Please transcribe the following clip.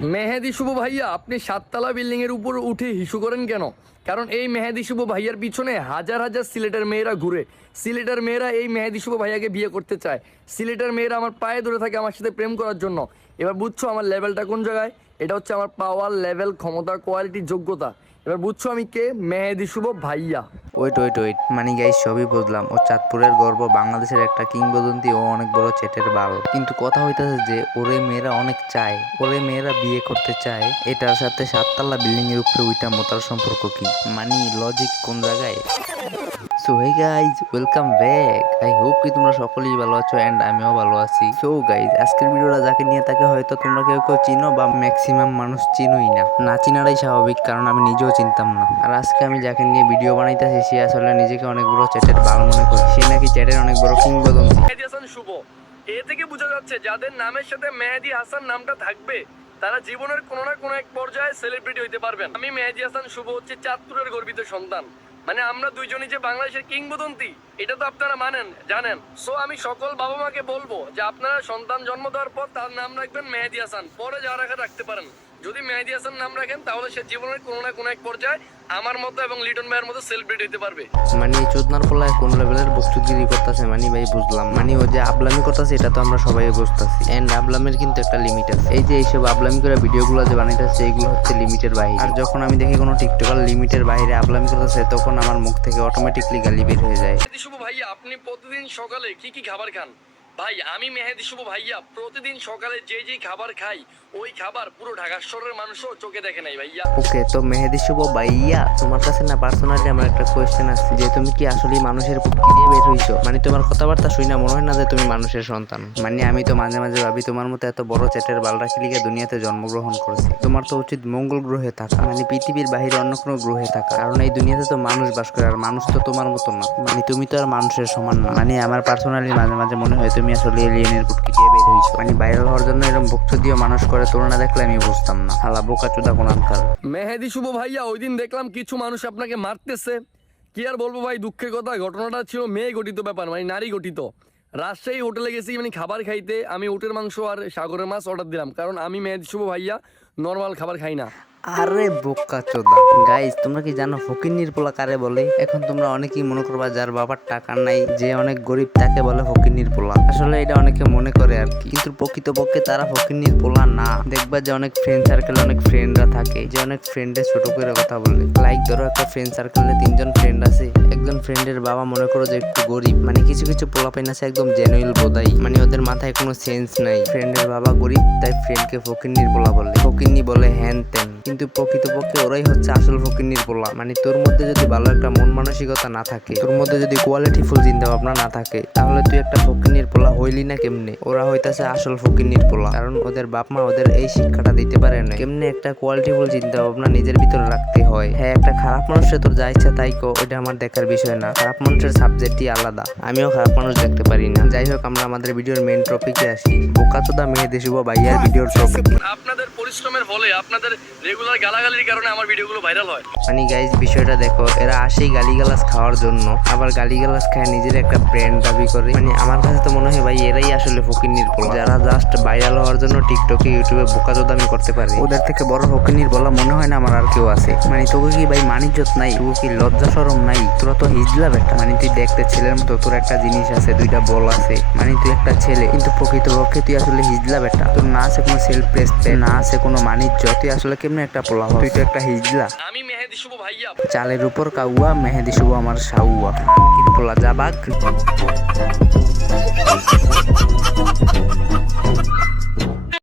মেহেদি শুভ ভাইয়া, আপনি 7তলা বিল্ডিং এর উপর উঠে হিসু করেন কেন? কারণ এই মেহেদি শুভ ভাইয়ার পিছনে হাজার হাজার সিলেটের মেয়েরা ঘুরে। সিলেটের মেয়েরা এই মেহেদি শুভ ভাইয়াকে বিয়ে করতে চায়। সিলেটের মেয়েরা আমার পায়ে ধরে থাকে আমার সাথে প্রেম করার জন্য। এবার বুঝছো আমার লেভেলটা কোন জায়গায়? এটা হচ্ছে আমার পাওয়ার লেভেল, ক্ষমতা, কোয়ালিটি, যোগ্যতা। এবার বুঝছো আমি কে? মেহেদি শুভ ভাইয়া। ওয়েট মানে গাইস, সবই বুঝলাম। ও চাঁদপুরের গর্ব, বাংলাদেশের একটা কিংবদন্তি, ও অনেক বড় চেটের বাল। কিন্তু কথা হইতাছে যে ওরে মেয়েরা অনেক চায়, ওরে মেয়েরা বিয়ে করতে চায়। এটার সাথে 7তলা বিল্ডিং এর উপরে ওইটা মোতার সম্পর্ক কি? মানে লজিক কোন জায়গায়? So hey guys, welcome back. I hope কি তোমরা সকলেই ভালো আছো অ্যান্ড আমিও ভালো আছি। সো গাইজ, আজকের ভিডিওটা যাকে নিয়ে তাকে হয়তো তোমরা কেউ কেউ চিনো বা ম্যাক্সিমাম মানুষ চিনোই না। না চিনারাই স্বাভাবিক, কারণ আমি নিজেও চিনতাম না। আর আজকে আমি যাকে নিয়ে ভিডিও বানাইতেছি সে আসলে নিজেকে অনেক বড় চ্যাটের বাল মনে করে। সে নাকি চ্যাটের অনেক বড় কিংবদন্তি। মেহেদি হাসান শুভ, এ থেকে বোঝা যাচ্ছে যাদের নামের সাথে মেহেদি হাসান নামটা থাকবে তারা জীবনের কোনো না কোনো এক পর্যায়ে সেলিব্রিটি হইতে পারবেন। আমি মেহেদি হাসান শুভ হচ্ছে চাঁদপুরের গর্বিত সন্তান। মানে আমরা দুইজনই যে বাংলাদেশের কিংবদন্তি, এটা তো আপনারা জানেন। সো আমি সকল বাবা মাকে বলবো যে আপনারা সন্তান জন্ম দেওয়ার পর তার নাম রাখবেন মেহেদি হাসান, পরে যা রাখা রাখতে পারেন। যদি মেহেদি হাসান নাম রাখেন তাহলে সে জীবনের কোনো না কোনো এক পর্যায়ে আমার মতো এবং লিটন ভাইয়ের মতো সেলিব্রিটি হতে পারবে। মানে এই চোদনার পোলায় কোন লেভেলের বকচুদগিরি করতেছে মানে ভাই বুঝলাম। মানে ও যে আবলামি করতেছে এটা তো আমরা সবাই বুঝতেছি। এন্ড আবলামের কিন্তু একটা লিমিট আছে। এই যে এইসব আবলামি করে ভিডিওগুলো যে বানাইতেছে এগুলো হচ্ছে লিমিটের বাইরে। আর যখন আমি দেখি কোনো টিকটকার লিমিটের বাইরে আবলামি করতেছে তখন আমার মুখ থেকে অটোমেটিকলি গালি বের হয়ে যায়। মেহেদি শুভ ভাইয়া, আপনি প্রতিদিন সকালে কি কি খাবার খান? ভাই আমি মেহেদি শুভ ভাইয়া প্রতিদিন সকালে যে খাবার খাই ওই খাবার পুরো ঢাকা শহরের মানুষও চোখে দেখে নাই ভাইয়া। ওকে, তো মেহেদি শুভ ভাইয়া, তোমার কাছে না পার্সোনালি আমার একটা কোয়েশ্চেন আছে যে তুমি কি আসলে মানুষের পুটকি দিয়ে বের হইছো? মানে তোমার কথাবার্তা শুই না মনে হয় না যে তুমি মানুষের সন্তান। মানে আমি তো মাঝে মাঝে ভাবি তোমার মতো এত বড় চ্যাটের বালরা লিগে দুনিয়াতে জন্মগ্রহণ করেছে। তোমার তো উচিত মঙ্গল গ্রহে থাকা, মানে পৃথিবীর বাহিরে অন্য কোনো গ্রহে থাকা। কারণ এই দুনিয়াতে তো মানুষ বাস করে, আর মানুষ তো তোমার মতো না। মানে তুমি তো আর মানুষের সমান না। মানে আমার পার্সোনালি মাঝে মাঝে মনে হয় তুমি আসলে এলিয়েনের পুটকি দিয়ে বের হইছো। মানে ভাইরাল হওয়ার জন্য এরকম বক্ষ দিয়ে মানুষ করে তুলনা দেখলে আমি বুঝতাম না। হালা বোকা চোদা কোনানকার। মেহেদি শুভ ভাইয়া, ওই দিন দেখলাম কিছু মানুষ আপনাকে মারতেছে। কি আর বলবো ভাই, দুঃখের কথা। ঘটনাটা ছিল মেয়ে গঠিত ব্যাপার, মানে নারী গঠিত। রাজশাহী হোটেলে গেছি মানে খাবার খাইতে। আমি উটের মাংস আর সাগরের মাছ অর্ডার দিলাম, কারণ আমি মেহেদি শুভ ভাইয়া নর্মাল খাবার খাই না। আরে বোকা চোদা গাইজ, তোমরা কি জানো ফকিন্নির পোলা কারে বলে? এখন তোমরা অনেকেই মনে করবা যার বাবার টাকা নাই, যে অনেক গরিব, তাকে বলে ফকিন্নির পোলা। আসলে এটা অনেকে মনে করে আর কি, কিন্তু প্রকৃতপক্ষে তারা ফকিন্নির পোলা না। দেখবা যে অনেক ফ্রেন্ড সার্কেলে অনেক ফ্রেন্ডরা থাকে যে অনেক ফ্রেন্ডের ছোট করে কথা বলে। লাইক ধরো একটা ফ্রেন্ড সার্কেলে 3জন ফ্রেন্ড আছে, একজন ফ্রেন্ডের বাবা মনে করো যে একটু গরিব। মানে কিছু কিছু পোলাপাইন আছে একদম জেনুইল বোধাই, মানে ওদের মাথায় কোনো সেন্স নাই। ফ্রেন্ডের বাবা গরিব তাই ফ্রেন্ডকে ফকিন্নির পোলা বলে, ফকিন্নি বলে হ্যান ত্যান। কিন্তু প্রকৃতপক্ষে ওরাই হচ্ছে আসল ফকিন্নির পোলা। মানে তোর মধ্যে যদি ভালো একটা মন মানসিকতা না থাকে, তোর মধ্যে যদি কোয়ালিটিফুল চিন্তা ভাবনা না থাকে, তাহলে তুই একটা ফকিন্নির পোলা হইলি না কেমনে? ওরা হইতাছে আসল ফকিন্নির পোলা, কারণ ওদের বাপ মা ওদের এই শিক্ষাটা দিতে পারে না কেমনে একটা কোয়ালিটিফুল চিন্তা ভাবনা নিজের ভিতরে রাখতে হয়। হ্যাঁ, একটা খারাপ মানুষের তোর যা ইচ্ছা তাই কো, ওইটা আমার দেখার বিষয় না। খারাপ মানুষের সাবজেক্টই আলাদা, আমিও খারাপ মানুষ দেখতে পারি না। যাই হোক, আমরা আমাদের ভিডিওর মেইন টপিকে আসি। বোকাচোদা মেহেদি শুভ ভাইয়ার ভিডিওর টপিক। আপনাদের পরিশ্রমের ফলে, আপনাদের রেগুলার গালাগালির কারণে আমার ভিডিওগুলো ভাইরাল হয়। মানে গাইজ, বিষয়টা দেখো, এরা আসেই গালিগালাজ খাওয়ার জন্য, আবার গালিগালাজ খায় নিজের একটা ব্র্যান্ড দাবি করে। মানে আমার কাছে তো মনে হয় ভাই এরাই আসলে ফকিন্নির পোলা, যারা জাস্ট ভাইরাল হওয়ার জন্য টিকটকে ইউটিউবে বোকাচোদামি করতে পারে। ওদের থেকে বড় ফকিন্নির বলা মনে হয় না আমার আর কেউ আছে। মানে তোকে কি ভাই মানিজ্জত নাই? তোকে কি লজ্জা শরম নাই? তোরা তো হিজলা বেটা। মানে তুই দেখতে ছেলের মতো, তোর একটা জিনিস আছে, 2টা বল আছে, মানে তুই একটা ছেলে, কিন্তু প্রকৃতপক্ষে তুই আসলে হিজলা বেটা। তোর না আছে কোনো সেলফ রেসপেক্ট, না আছে কোনো মানিজ্য। তুই আসলে কেমনে একটা পোলা হয়? তুই তো একটা হিজলা। আমি মেহেদি শুভ ভাইয়া, চালের উপর কাউয়া, মেহেদি শুভ আমার সাউয়া। কি পোলা যা বাঘ।